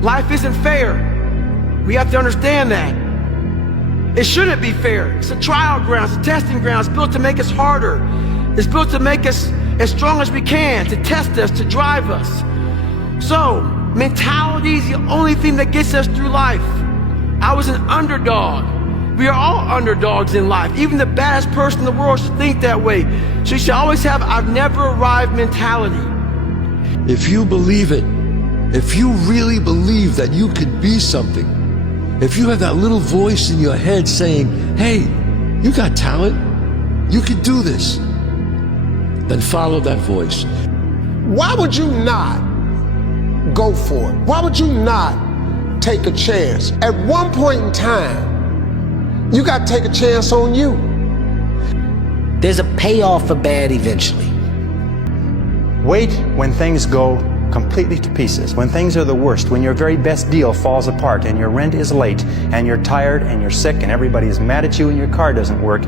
Life isn't fair. We have to understand that. It shouldn't be fair. It's a trial ground, it's a testing ground. It's built to make us harder. It's built to make us as strong as we can, to test us, to drive us. So, mentality is the only thing that gets us through life. I was an underdog. We are all underdogs in life. Even the baddest person in the world should think that way. So you should always have I've never arrived mentality. If you believe it, if you really believe that you could be something, if you have that little voice in your head saying, hey, you got talent, you could do this, then follow that voice. Why would you not go for it? Why would you not take a chance? At one point in time, you got to take a chance on you. There's a payoff for bad eventually. Wait when things go completely to pieces, when things are the worst, when your very best deal falls apart and your rent is late and you're tired and you're sick and everybody is mad at you and your car doesn't work,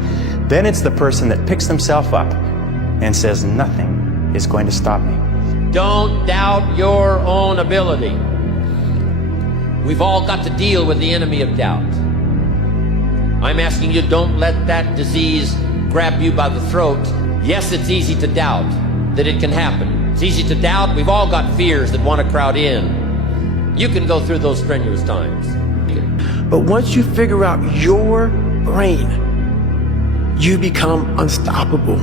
then it's the person that picks themselves up and says, nothing is going to stop me. Don't doubt your own ability. We've all got to deal with the enemy of doubt. I'm asking you, don't let that disease grab you by the throat. Yes, it's easy to doubt that it can happen. It's easy to doubt. We've all got fears that want to crowd in. You can go through those strenuous times. But once you figure out your brain, you become unstoppable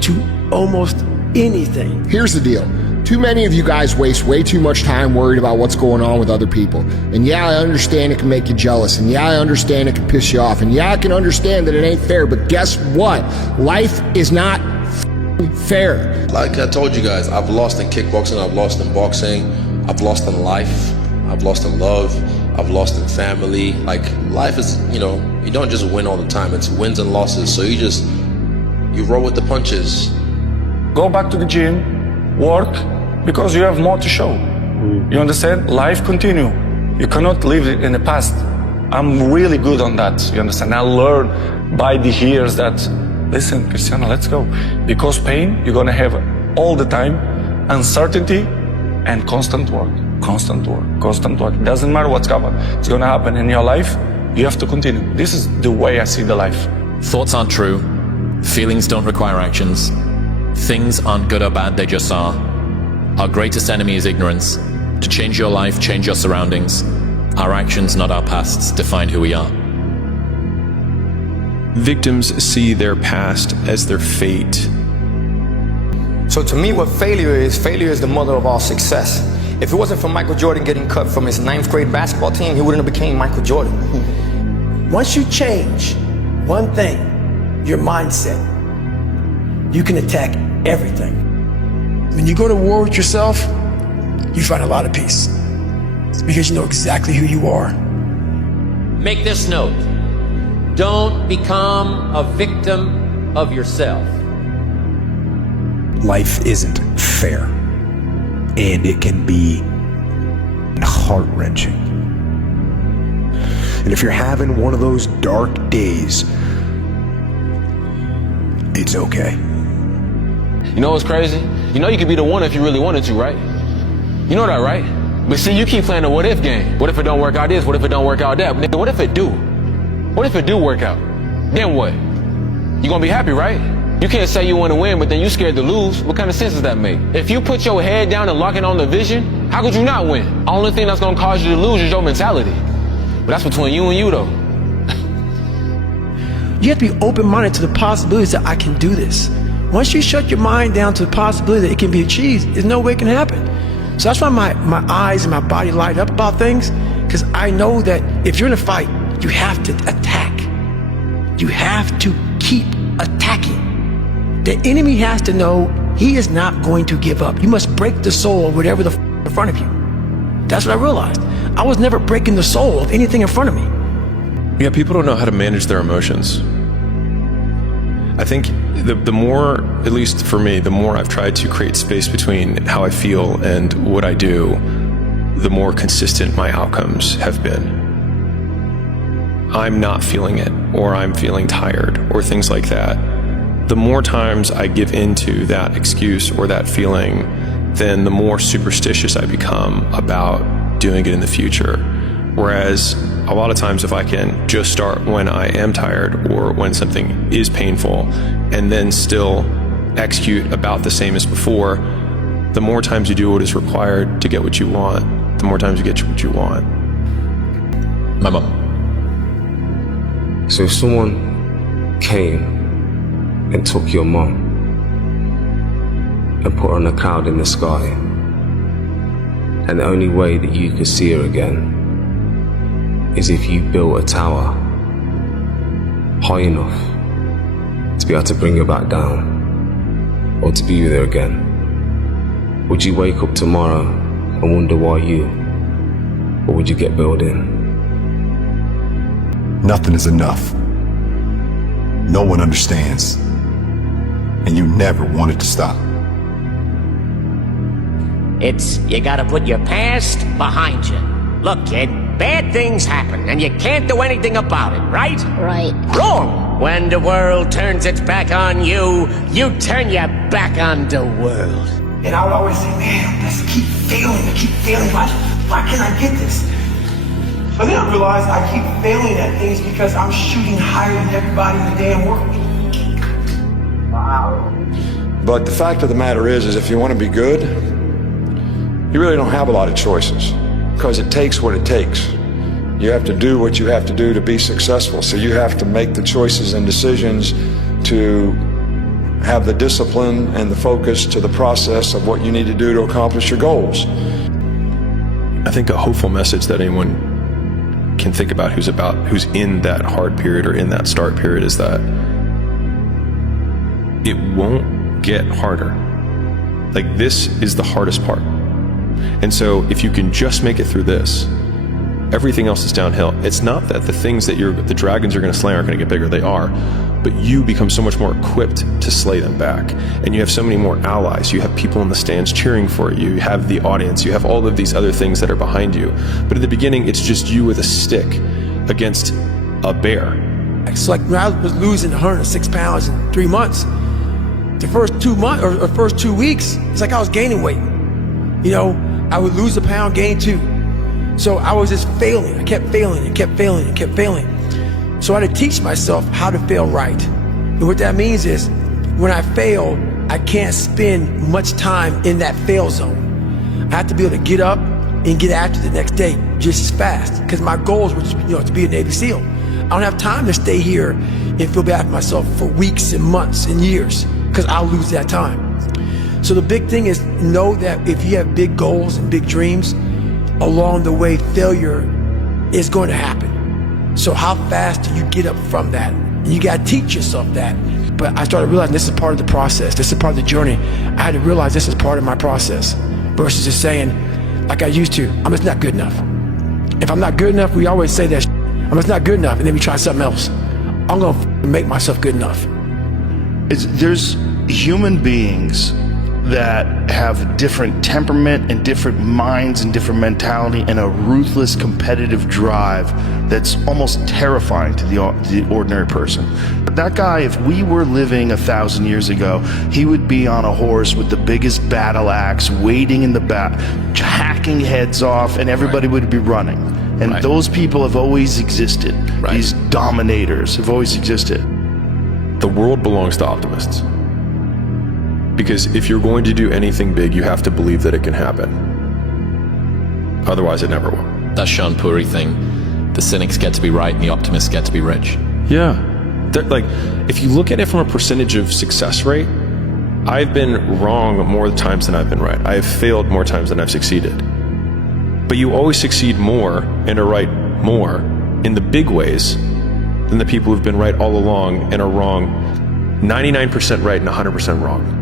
to almost anything. Here's the deal. Too many of you guys waste way too much time worried about what's going on with other people. And yeah, I understand it can make you jealous. And yeah, I understand it can piss you off. And yeah, I can understand that it ain't fair. But guess what? Life is not fair. Like I told you guys, I've lost in kickboxing, I've lost in boxing, I've lost in life, I've lost in love, I've lost in family. Like life is, you don't just win all the time. It's wins and losses. So you roll with the punches. Go back to the gym, work, because you have more to show. You understand? Life continue. You cannot live in the past. I'm really good on that, you understand? I learned by the years that, listen, Cristiano, let's go. Because pain, you're gonna have all the time, uncertainty and constant work. Constant work, constant work. Doesn't matter what's coming. It's gonna happen in your life. You have to continue. This is the way I see the life. Thoughts aren't true. Feelings don't require actions. Things aren't good or bad, they just are. Our greatest enemy is ignorance. To change your life, change your surroundings. Our actions, not our pasts, define who we are. Victims see their past as their fate. So to me, what failure is the mother of all success. If it wasn't for Michael Jordan getting cut from his 9th grade basketball team, he wouldn't have became Michael Jordan. Once you change one thing, your mindset, you can attack everything. When you go to war with yourself, you find a lot of peace. It's because you know exactly who you are. Make this note. Don't become a victim of yourself. Life isn't fair, and it can be heart-wrenching. And if you're having one of those dark days, it's okay. You know what's crazy? You know you could be the one if you really wanted to, right? You know that, right? But see, you keep playing the what if game. What if it don't work out this? What if it don't work out that? But what if it do? What if it do work out? Then what? You gonna be happy, right? You can't say you want to win, but then you scared to lose. What kind of sense does that make? If you put your head down and lock in on the vision, how could you not win? The only thing that's gonna cause you to lose is your mentality. But that's between you and you, though. You have to be open-minded to the possibilities that I can do this. Once you shut your mind down to the possibility that it can be achieved, there's no way it can happen. So that's why my eyes and my body light up about things, because I know that if you're in a fight, you have to attack. You have to keep attacking. The enemy has to know he is not going to give up. You must break the soul of whatever the in front of you. That's what I realized. I was never breaking the soul of anything in front of me. Yeah, people don't know how to manage their emotions. I think the more, at least for me, the more I've tried to create space between how I feel and what I do, the more consistent my outcomes have been. I'm not feeling it, or I'm feeling tired, or things like that. the more times I give into that excuse or that feeling, then the more superstitious I become about doing it in the future. Whereas a lot of times if I can just start when I am tired or when something is painful and then still execute about the same as before, the more times you do what is required to get what you want, the more times you get what you want. My mum. So if someone came and took your mom and put her on a cloud in the sky, and the only way that you could see her again is if you built a tower high enough to be able to bring her back down or to be with her again, would you wake up tomorrow and wonder why you, or would you get building? Nothing is enough. No one understands. And you never wanted to stop. It's, you gotta put your past behind you. Look, kid, bad things happen, and you can't do anything about it, right? Right. Wrong! When the world turns its back on you, you turn your back on the world. And I would always say, man, I just keep failing. Why can't I get this? But then I realized I keep failing at things because I'm shooting higher than everybody in the damn world. Wow. But the fact of the matter is if you want to be good, you really don't have a lot of choices, because it takes what it takes. You have to do what you have to do to be successful. So you have to make the choices and decisions to have the discipline and the focus to the process of what you need to do to accomplish your goals. I think a hopeful message that anyone can think about who's in that hard period or in that start period is that it won't get harder. Like, this is the hardest part. And so if you can just make it through this, everything else is downhill. It's not that the things that the dragons you're going to slay aren't going to get bigger. They are. But you become so much more equipped to slay them back. And you have so many more allies. You have people in the stands cheering for you. You have the audience. You have all of these other things that are behind you. But in the beginning, it's just you with a stick against a bear. So like when I was losing 106 pounds in 3 months, the first 2 months or first 2 weeks, it's like I was gaining weight. You know, I would lose a pound, gain 2. So I was just failing. I kept failing and kept failing and kept failing. So I had to teach myself how to fail right. And what that means is when I fail, I can't spend much time in that fail zone. I have to be able to get up and get after the next day just as fast, because my goals were to be a Navy SEAL. I don't have time to stay here and feel bad for myself for weeks and months and years, because I'll lose that time. So the big thing is know that if you have big goals and big dreams, along the way failure is going to happen. So how fast do you get up from that? And you got to teach yourself that. But I started realizing this is part of the process. This is part of the journey. I had to realize this is part of my process versus just saying, like I used to, I'm just not good enough. If I'm not good enough, we always say that I'm just not good enough, and then we try something else. I'm going to make myself good enough. There's human beings that have different temperament and different minds and different mentality and a ruthless competitive drive that's almost terrifying to the ordinary person. But that guy, if we were living 1,000 years ago, he would be on a horse with the biggest battle axe, waiting in the back, hacking heads off, and everybody would be running. And those people have always existed. These dominators have always existed. The world belongs to optimists. Because if you're going to do anything big, you have to believe that it can happen. Otherwise, it never will. That Sean Puri thing. The cynics get to be right and the optimists get to be rich. Yeah. Like, if you look at it from a percentage of success rate, I've been wrong more times than I've been right. I have failed more times than I've succeeded. But you always succeed more and are right more in the big ways than the people who've been right all along and are wrong 99% right and 100% wrong.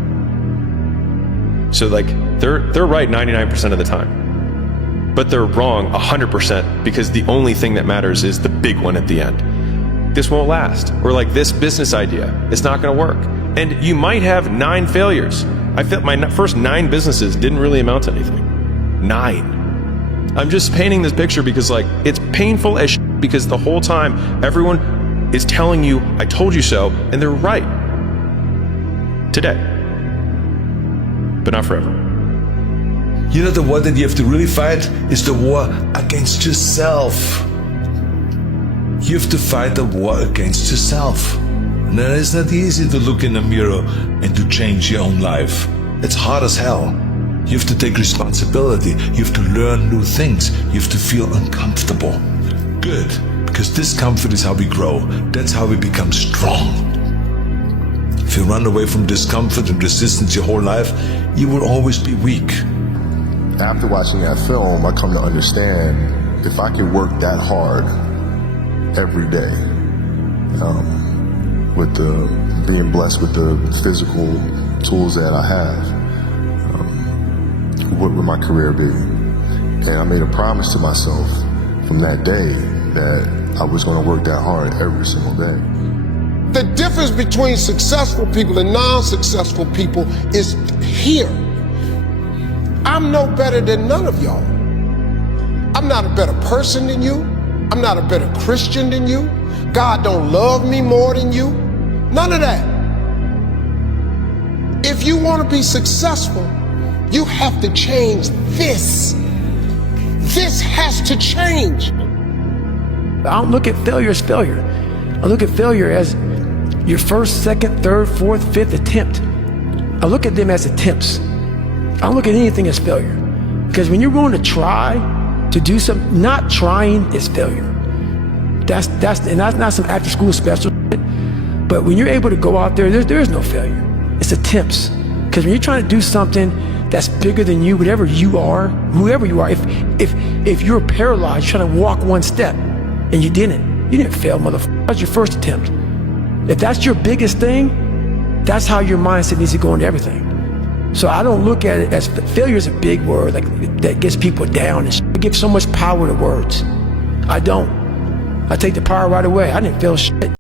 So like they're right 99% of the time, but they're wrong 100% because the only thing that matters is the big one at the end. This won't last. Or like this business idea, it's not going to work. And you might have 9 failures. I felt my first 9 businesses didn't really amount to anything. 9. I'm just painting this picture because like it's painful as shit, because the whole time everyone is telling you, I told you so, and they're right. today, but not forever. You know, the war that you have to really fight is the war against yourself. You have to fight the war against yourself. And it's not easy to look in the mirror and to change your own life. It's hard as hell. You have to take responsibility. You have to learn new things. You have to feel uncomfortable. Good, because discomfort is how we grow. That's how we become strong. If you run away from discomfort and resistance your whole life, you will always be weak. After watching that film, I come to understand if I can work that hard every day, with being blessed with the physical tools that I have, what would my career be? And I made a promise to myself from that day that I was going to work that hard every single day. The difference between successful people and non-successful people is here. I'm no better than none of y'all. I'm not a better person than you. I'm not a better Christian than you. God don't love me more than you. None of that. If you want to be successful, you have to change this. This has to change. I don't look at failure as failure. I look at failure as your first, second, third, fourth, fifth attempt. I look at them as attempts. I don't look at anything as failure. Because when you're willing to try to do something, not trying is failure. That's not some after school special shit. But when you're able to go out there, there is no failure. It's attempts. Because when you're trying to do something that's bigger than you, whatever you are, whoever you are, if you're paralyzed, you're trying to walk one step and you didn't fail, motherfucker. That was your first attempt. If that's your biggest thing, that's how your mindset needs to go into everything. So I don't look at it as failure is a big word like that gets people down and shit. It gives so much power to words. I don't. I take the power right away. I didn't fail shit.